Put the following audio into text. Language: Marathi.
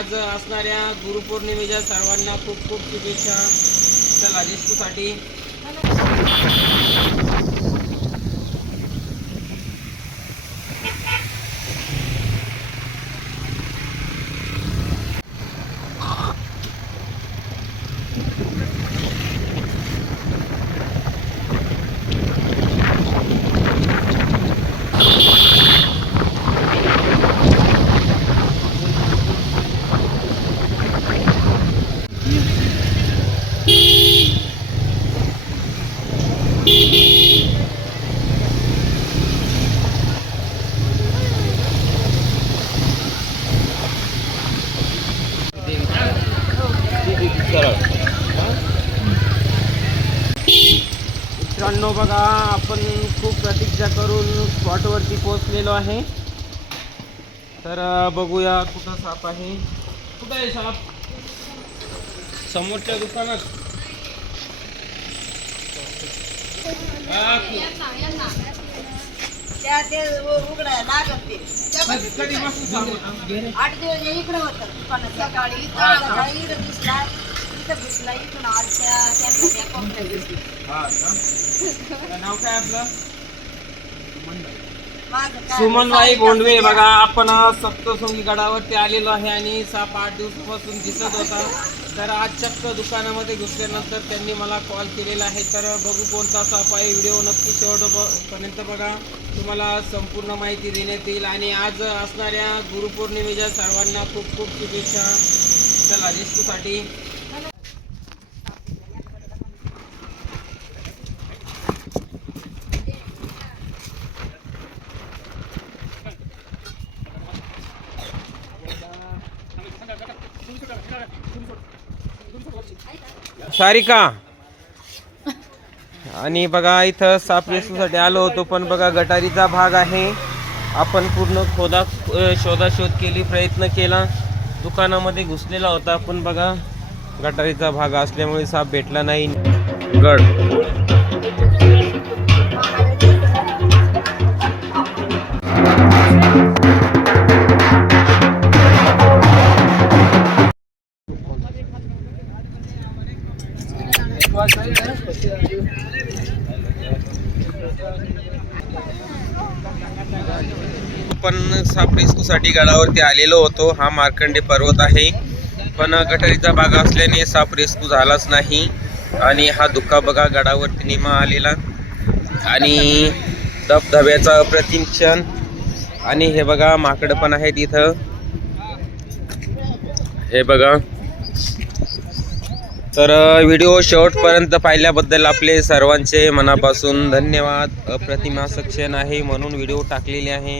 आज असणाऱ्या गुरुपौर्णिमेच्या सर्वांना खूप खूप शुभेच्छा. चला रिस्कूसाठी मित्रांनो बघा आपण खूप प्रतीक्षा करून स्पॉटवरती पोहोचलेलो आहे. तर बघूया कुठं साप आहे. कुठं आहे साप? समोरच्या दुकानात? आठ दिवस इकडे होतं दुकानात. सकाळी इथं इथून आज त्या कोपऱ्यात. हा का? नाव काय आपलं? माझं काय? सुमनबाई बोंडवे बघा आपण सप्तशृंगी गडावरती आलेलो आहे आणि साप आठ दिवसापासून दिसत होता. तर आज चक्क दुकानामध्ये घुसल्यानंतर त्यांनी मला कॉल केलेला आहे. तर बघू कोणता साप आहे. व्हिडिओ नक्की शेवटपर्यंत बघा. तुम्हाला संपूर्ण माहिती देण्यात येईल. आणि आज असणाऱ्या गुरुपौर्णिमेच्या सर्वांना खूप खूप शुभेच्छा. चला रिस्कूसाठी सारिका. आणि बघा इथं साप रेस्क्यूसाठी आलो होतो पण बघा गटारीचा भाग आहे. आपण पूर्ण खोदा शोधाशोध केली प्रयत्न केला. दुकानामध्ये घुसलेला होता पण बघा गटारीचा भाग असल्यामुळे साप भेटला नाही. गड. पण सापरिस्कूसाठी गडावरती आलेलो होतो. हा मार्कंडे पर्वत आहे. पण गटारीचा भाग असल्याने साप रेस्क्यू झालाच नाही. आणि हा धुका बघा गडावरती निमा आलेला. आणि धबधब्याचा अप्रतिम क्षण आणि हे बघा माकड पण आहेत इथं. हे बघा. तर व्हिडिओ शेवटपर्यंत पाहिल्याबद्दल आपले सर्वांचे मनापासून धन्यवाद. अप्रतिमा असं क्षण आहे म्हणून व्हिडिओ टाकलेले आहे.